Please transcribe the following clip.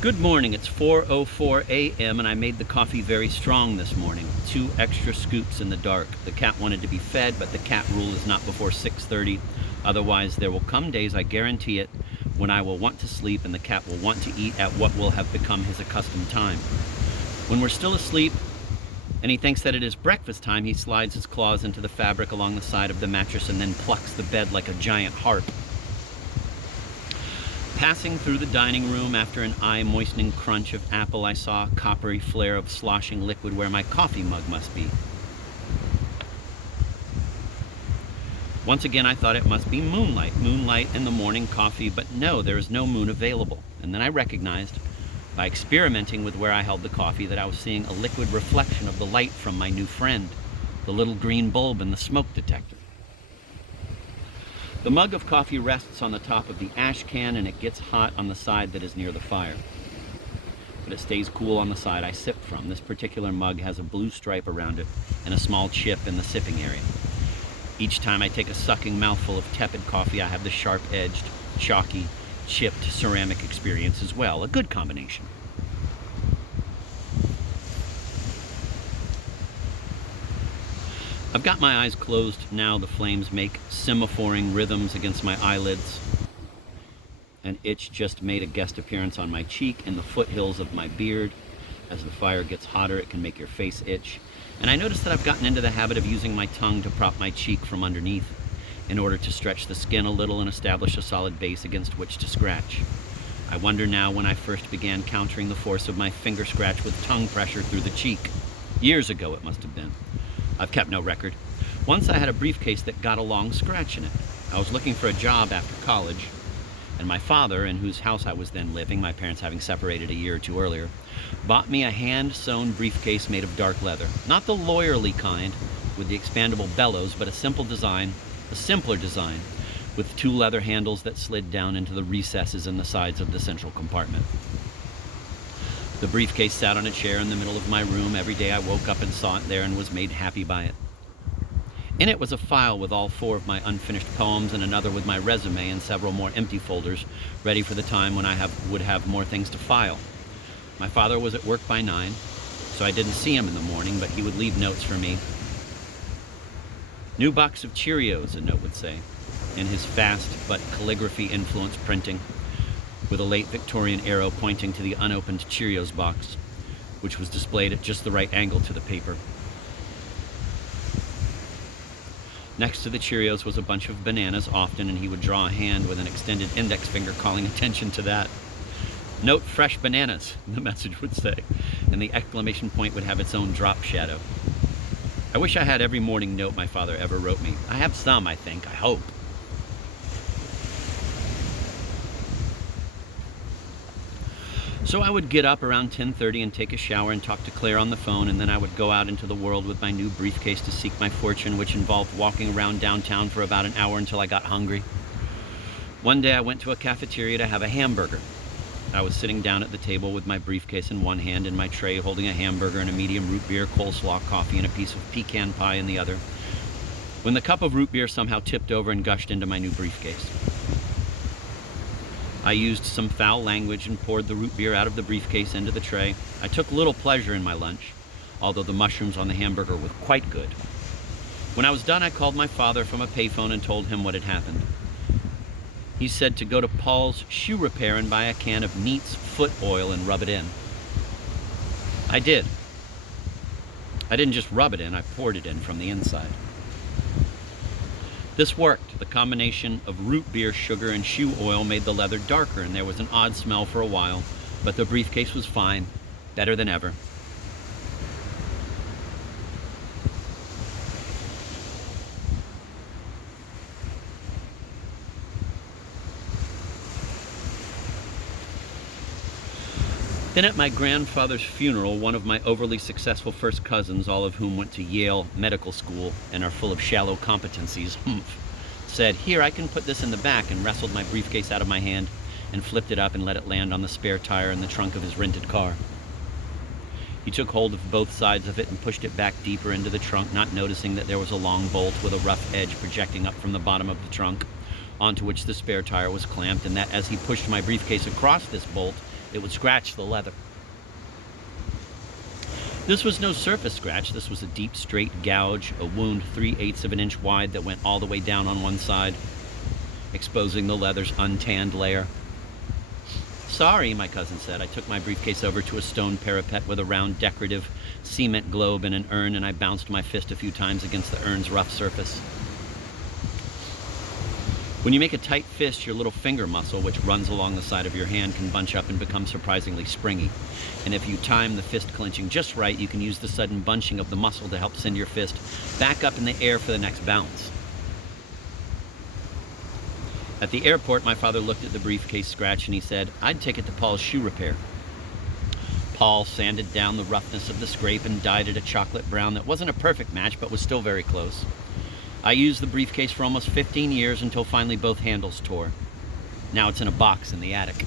Good morning. It's 4:04 a.m. and I made the coffee very strong this morning. 2 extra scoops in the dark. The cat wanted to be fed, but the cat rule is not before 6:30. Otherwise, there will come days, I guarantee it, when I will want to sleep and the cat will want to eat at what will have become his accustomed time. When we're still asleep and he thinks that it is breakfast time, he slides his claws into the fabric along the side of the mattress and then plucks the bed like a giant harp. Passing through the dining room after an eye-moistening crunch of apple, I saw a coppery flare of sloshing liquid where my coffee mug must be. Once again, I thought it must be moonlight in the morning coffee, but no, there is no moon available. And then I recognized, by experimenting with where I held the coffee, that I was seeing a liquid reflection of the light from my new friend, the little green bulb in the smoke detector. The mug of coffee rests on the top of the ash can and it gets hot on the side that is near the fire. But it stays cool on the side I sip from. This particular mug has a blue stripe around it and a small chip in the sipping area. Each time I take a sucking mouthful of tepid coffee, I have the sharp-edged, chalky, chipped ceramic experience as well. A good combination. I've got my eyes closed now. The flames make semaphoring rhythms against my eyelids. An itch just made a guest appearance on my cheek in the foothills of my beard. As the fire gets hotter, it can make your face itch. And I notice that I've gotten into the habit of using my tongue to prop my cheek from underneath in order to stretch the skin a little and establish a solid base against which to scratch. I wonder now when I first began countering the force of my finger scratch with tongue pressure through the cheek. Years ago it must have been. I've kept no record. Once I had a briefcase that got a long scratch in it. I was looking for a job after college, and my father, in whose house I was then living, my parents having separated a year or two earlier, bought me a hand-sewn briefcase made of dark leather. Not the lawyerly kind, with the expandable bellows, but a simpler design, with 2 leather handles that slid down into the recesses in the sides of the central compartment. The briefcase sat on a chair in the middle of my room. Every day I woke up and saw it there and was made happy by it. In it was a file with all 4 of my unfinished poems and another with my resume and several more empty folders ready for the time when I would have more things to file. My father was at work by 9, so I didn't see him in the morning, but he would leave notes for me. "New box of Cheerios," a note would say, in his fast but calligraphy-influenced printing, with a late Victorian arrow pointing to the unopened Cheerios box, which was displayed at just the right angle to the paper. Next to the Cheerios was a bunch of bananas often, and he would draw a hand with an extended index finger calling attention to that. "Note fresh bananas," the message would say, and the exclamation point would have its own drop shadow. I wish I had every morning note my father ever wrote me. I have some, I think, I hope. So I would get up around 10:30 and take a shower and talk to Claire on the phone, and then I would go out into the world with my new briefcase to seek my fortune, which involved walking around downtown for about an hour until I got hungry. One day I went to a cafeteria to have a hamburger. I was sitting down at the table with my briefcase in one hand and my tray holding a hamburger and a medium root beer, coleslaw, coffee, and a piece of pecan pie in the other, when the cup of root beer somehow tipped over and gushed into my new briefcase. I used some foul language and poured the root beer out of the briefcase into the tray. I took little pleasure in my lunch, although the mushrooms on the hamburger were quite good. When I was done, I called my father from a payphone and told him what had happened. He said to go to Paul's Shoe Repair and buy a can of Neat's foot oil and rub it in. I did. I didn't just rub it in, I poured it in from the inside. This worked. The combination of root beer, sugar, and shoe oil made the leather darker, and there was an odd smell for a while, but the briefcase was fine, better than ever. Then at my grandfather's funeral, one of my overly successful first cousins, all of whom went to Yale Medical School and are full of shallow competencies, said, "Here, I can put this in the back," and wrestled my briefcase out of my hand and flipped it up and let it land on the spare tire in the trunk of his rented car. He took hold of both sides of it and pushed it back deeper into the trunk, not noticing that there was a long bolt with a rough edge projecting up from the bottom of the trunk, onto which the spare tire was clamped, and that as he pushed my briefcase across this bolt, It would scratch the leather. This was no surface scratch. This was a deep, straight gouge, a wound 3/8 of an inch wide that went all the way down on one side, exposing the leather's untanned layer. Sorry, my cousin said. I took my briefcase over to a stone parapet with a round decorative cement globe and an urn, and I bounced my fist a few times against the urn's rough surface. When you make a tight fist, your little finger muscle, which runs along the side of your hand, can bunch up and become surprisingly springy. And if you time the fist clenching just right, you can use the sudden bunching of the muscle to help send your fist back up in the air for the next bounce. At the airport, my father looked at the briefcase scratch and he said, "I'd take it to Paul's shoe repair." Paul sanded down the roughness of the scrape and dyed it a chocolate brown that wasn't a perfect match, but was still very close. I used the briefcase for almost 15 years until finally both handles tore. Now it's in a box in the attic.